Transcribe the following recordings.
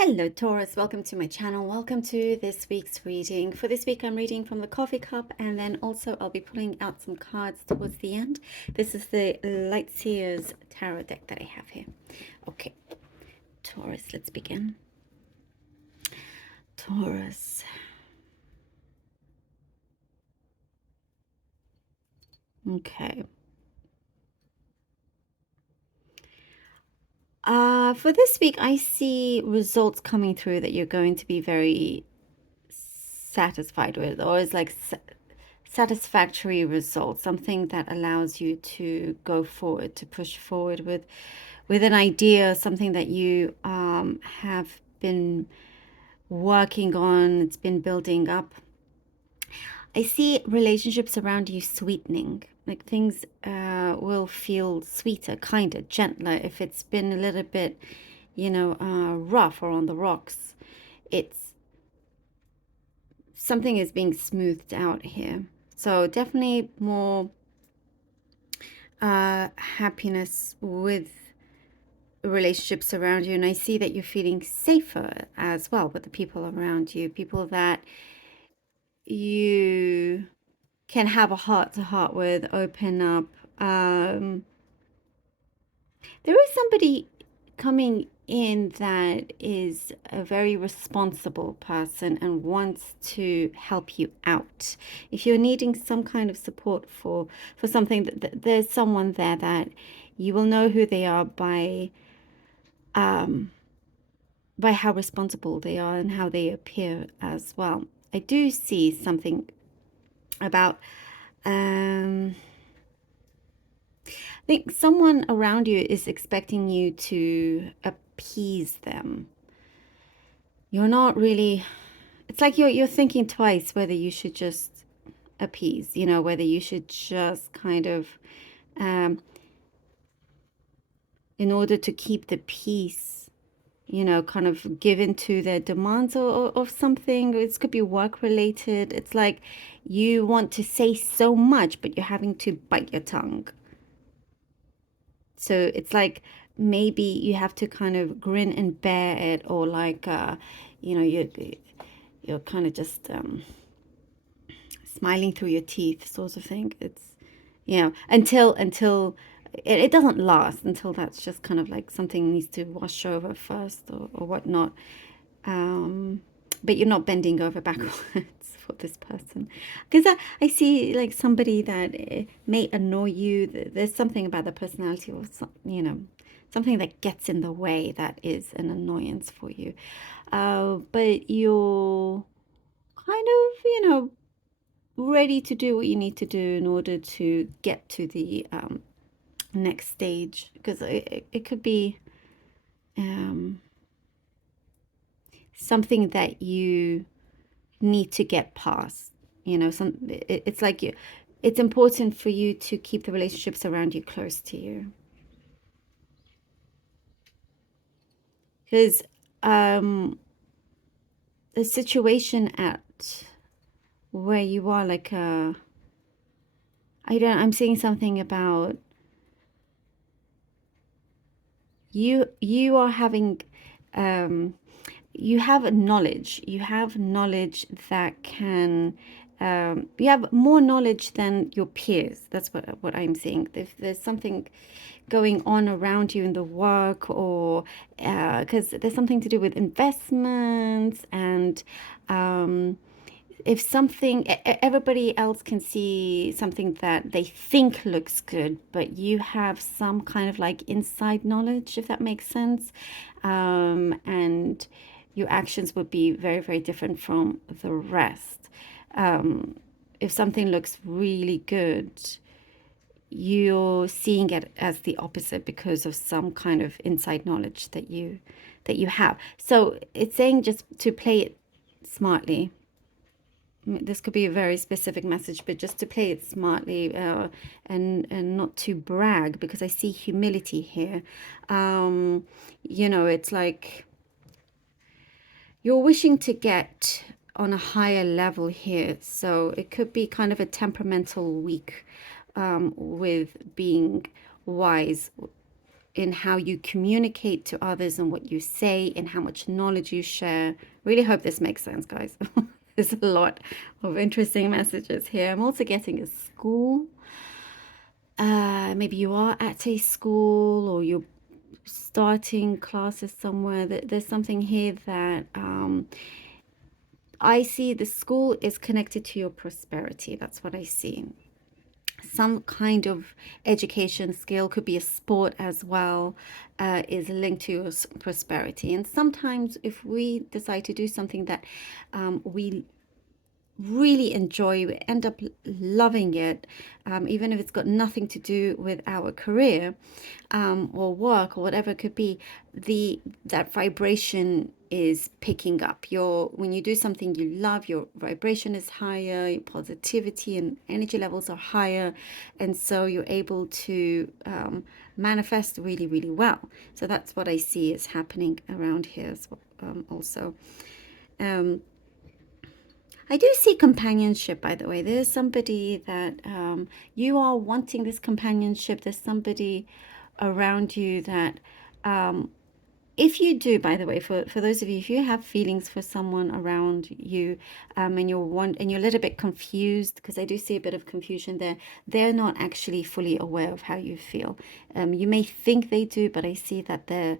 Hello Taurus, welcome to my channel. Welcome to this week's reading. For this week I'm reading from the coffee cup, and then also I'll be pulling out some cards towards the end. This is the Light Seers tarot deck that I have here. Okay, Taurus, let's begin. Taurus. Okay. For this week, I see results coming through that you're going to be very satisfied with, or it's like satisfactory results, something that allows you to go forward, to push forward with an idea, something that you have been working on, it's been building up. I see relationships around you sweetening, like things will feel sweeter, kinder, gentler. If it's been a little bit, rough or on the rocks, it's something is being smoothed out here. So definitely more happiness with relationships around you. And I see that you're feeling safer as well with the people around you, people that you can have a heart-to-heart with, open up. There is somebody coming in that is a very responsible person and wants to help you out. If you're needing some kind of support for something, there's someone there that you will know who they are by how responsible they are and how they appear as well. I do see something about I think someone around you is expecting you to appease them. You're not really, it's like you're thinking twice whether you should just appease, whether you should just kind of, in order to keep the peace, kind of give in to their demands or something. It could be work related. It's like you want to say so much, but you're having to bite your tongue. So it's maybe you have to kind of grin and bear it, or you're kind of just smiling through your teeth, sort of thing. It's until it doesn't last, until that's just kind of like something needs to wash over first or whatnot. But you're not bending over backwards for this person, because I see like somebody that may annoy you. There's something about the personality, or something that gets in the way that is an annoyance for you. But you're kind of ready to do what you need to do in order to get to the next stage, because it could be something that you need to get past. It's like it's important for you to keep the relationships around you close to you, because the situation at where you are, like I'm seeing something about you are having you have knowledge that can you have more knowledge than your peers. That's what I'm seeing. If there's something going on around you in the work, or because there's something to do with investments, and if something, everybody else can see something that they think looks good, but you have some kind of like inside knowledge, if that makes sense. And your actions would be very, very different from the rest. If something looks really good, you're seeing it as the opposite because of some kind of inside knowledge that you have. So it's saying just to play it smartly. This could be a very specific message, but just to play it smartly, and not to brag, because I see humility here. It's like you're wishing to get on a higher level here. So it could be kind of a temperamental week with being wise in how you communicate to others and what you say and how much knowledge you share. Really hope this makes sense, guys. There's a lot of interesting messages here. I'm also getting a school. Maybe you are at a school or you're starting classes somewhere. There's something here that I see the school is connected to your prosperity. That's what I see. Some kind of education skill, could be a sport as well, is linked to your prosperity. And sometimes if we decide to do something that we really enjoy, we end up loving it, even if it's got nothing to do with our career or work or whatever it could be, that vibration is picking up. When you do something you love, your vibration is higher, your positivity and energy levels are higher, and so you're able to manifest really, really well. So that's what I see is happening around here as well, also. I do see companionship, by the way. There's somebody that you are wanting this companionship. There's somebody around you that, if you do, by the way, for those of you, if you have feelings for someone around you, and you're a little bit confused, because I do see a bit of confusion there, they're not actually fully aware of how you feel. You may think they do, but I see that they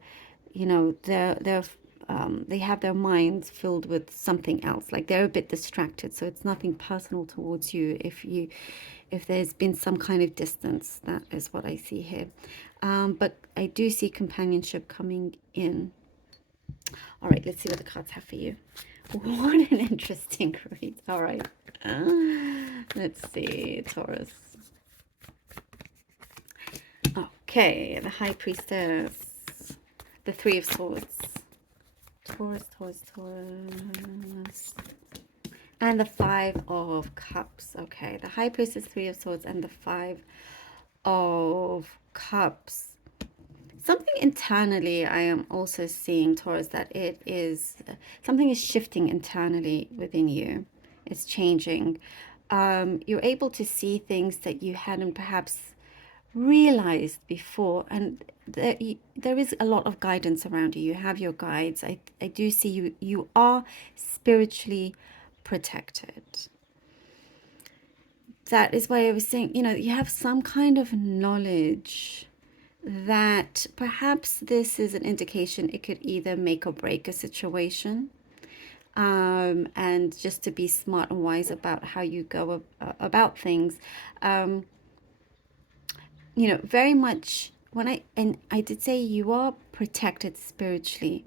have their minds filled with something else, like they're a bit distracted. So it's nothing personal towards you. If there's been some kind of distance, that is what I see here. But I do see companionship coming in. All right, let's see what the cards have for you. What an interesting read. All right, let's see, Taurus. Okay, the High Priestess, the Three of Swords. Taurus, Taurus, Taurus. And the Five of Cups. Okay, the High Priestess, Three of Swords, and the Five of Cups. Something internally, I am also seeing, Taurus, that something is shifting internally within you. It's changing. You're able to see things that you hadn't perhaps realized before, and there is a lot of guidance around you. You have your guides. I do see you are spiritually protected. That is why I was saying, you have some kind of knowledge that perhaps this is an indication it could either make or break a situation, and just to be smart and wise about how you go about things. Very much and I did say you are protected spiritually.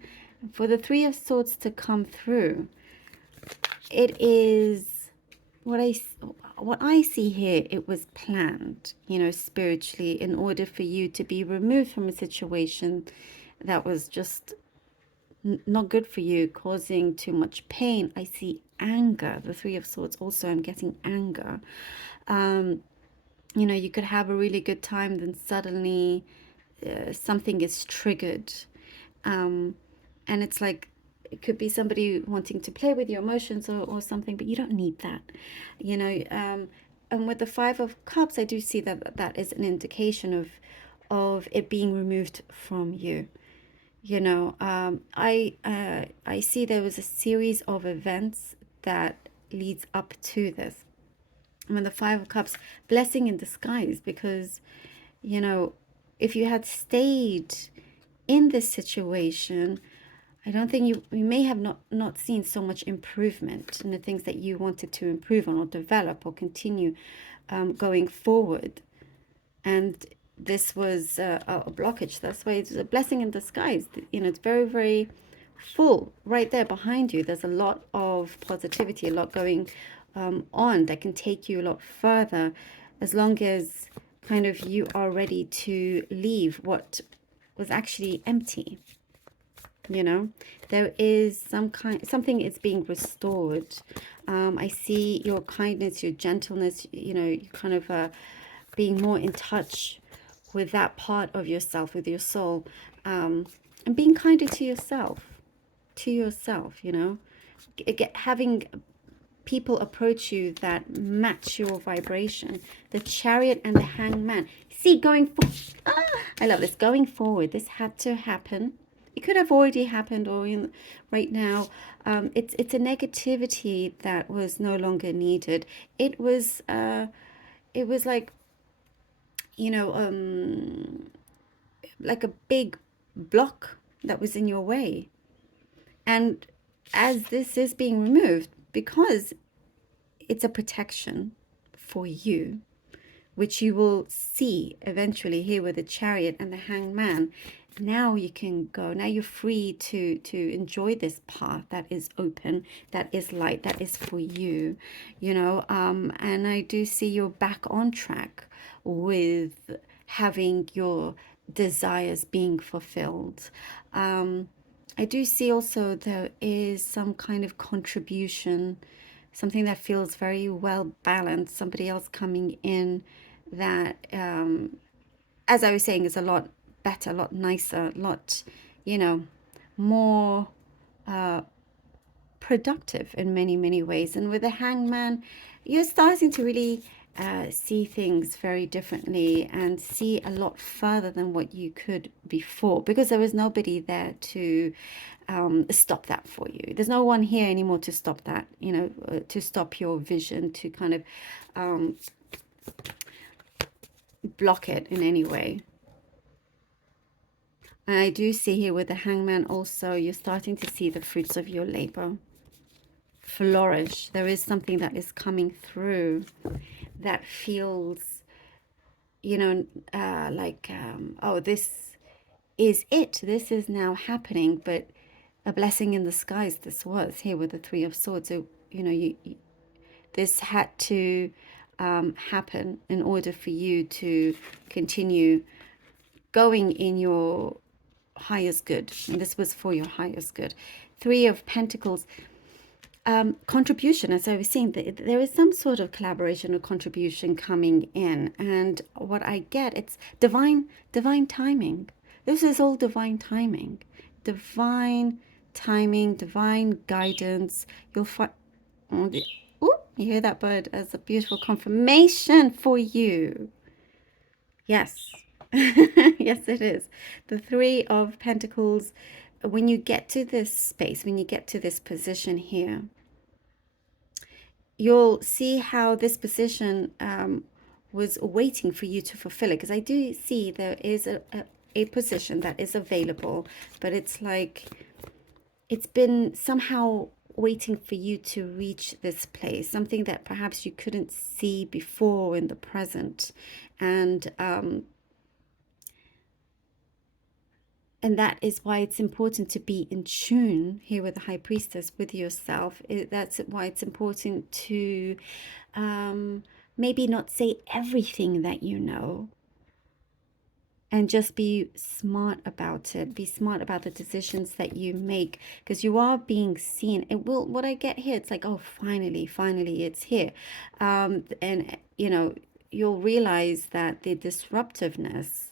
For the Three of Swords to come through, it is what I see here. It was planned, spiritually, in order for you to be removed from a situation that was just not good for you, causing too much pain. I see anger. The Three of Swords also, I'm getting anger. You could have a really good time, then suddenly something is triggered. And it's like, it could be somebody wanting to play with your emotions or something, but you don't need that, and with the Five of Cups, I do see that is an indication of it being removed from you. I see there was a series of events that leads up to this. When the Five of Cups, blessing in disguise, because if you had stayed in this situation, I don't think you may have not seen so much improvement in the things that you wanted to improve on or develop or continue going forward. And this was a blockage. That's why it's a blessing in disguise. It's very, very full right there behind you. There's a lot of positivity, a lot going on that can take you a lot further, as long as kind of you are ready to leave what was actually empty. There is something is being restored. I see your kindness, your gentleness, you kind of being more in touch with that part of yourself, with your soul, and being kinder to yourself, having people approach you that match your vibration. The Chariot and the Hangman. See, going forward. I love this. Going forward, this had to happen. It could have already happened, or right now. It's a negativity that was no longer needed. It was like, you know, like a big block that was in your way. And as this is being removed, because it's a protection for you, which you will see eventually here with the Chariot and the Hangman, now you can go. Now you're free to enjoy this path that is open, that is light, that is for you, you know. And I do see you're back on track with having your desires being fulfilled. I do see also there is some kind of contribution, something that feels very well balanced, somebody else coming in that, as I was saying, is a lot better, a lot nicer, a lot, you know, more productive in many, many ways. And with the Hangman, you're starting to really see things very differently and see a lot further than what you could before, because there was nobody there to stop that for you. There's no one here anymore to stop that, you know, to stop your vision, to kind of block it in any way. And I do see here with the Hangman also, you're starting to see the fruits of your labor flourish. There is something that is coming through that feels, you know, like, oh, this is it. This is now happening. But a blessing in disguise this was here with the Three of Swords. So, you know, this had to happen in order for you to continue going in your highest good. And this was for your highest good. Three of Pentacles. Contribution, as I was saying, there is some sort of collaboration or contribution coming in, and what I get, it's divine timing. This is all divine timing, divine timing, divine guidance. You'll find, oh, you hear that bird as a beautiful confirmation for you. Yes. Yes, it is. The Three of Pentacles. When you get to this space, when you get to this position here, you'll see how this position was waiting for you to fulfill it. Because I do see there is a position that is available, but it's like it's been somehow waiting for you to reach this place, something that perhaps you couldn't see before in the present. And that is why it's important to be in tune here with the High Priestess, with yourself. That's why it's important to maybe not say everything that you know, and just be smart about it. Be smart about the decisions that you make, because you are being seen. It will, what I get here, it's like, oh, finally it's here. And, you know, you'll realize that the disruptiveness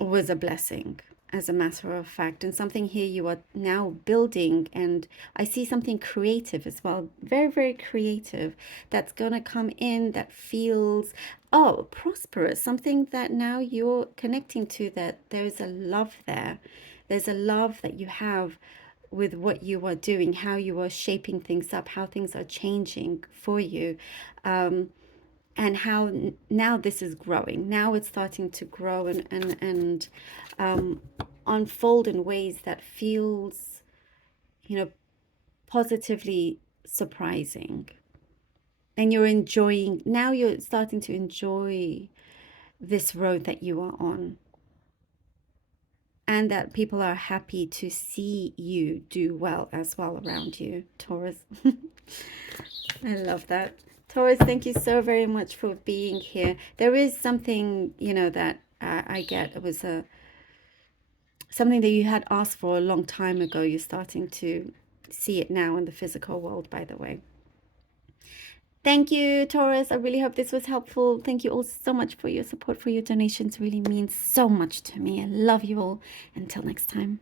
was a blessing, as a matter of fact, and something here you are now building. And I see something creative as well, very, very creative, that's gonna come in, that feels, oh, prosperous, something that now you're connecting to, that there's a love there. There's a love that you have with what you are doing, how you are shaping things up, how things are changing for you. And how now this is growing. Now it's starting to grow and unfold in ways that feels, you know, positively surprising. And you're enjoying, now you're starting to enjoy this road that you are on. And that people are happy to see you do well as well around you, Taurus. I love that. Taurus, thank you so very much for being here. There is something, you know, that I get. It was something that you had asked for a long time ago. You're starting to see it now in the physical world, by the way. Thank you, Taurus. I really hope this was helpful. Thank you all so much for your support, for your donations. It really means so much to me. I love you all. Until next time.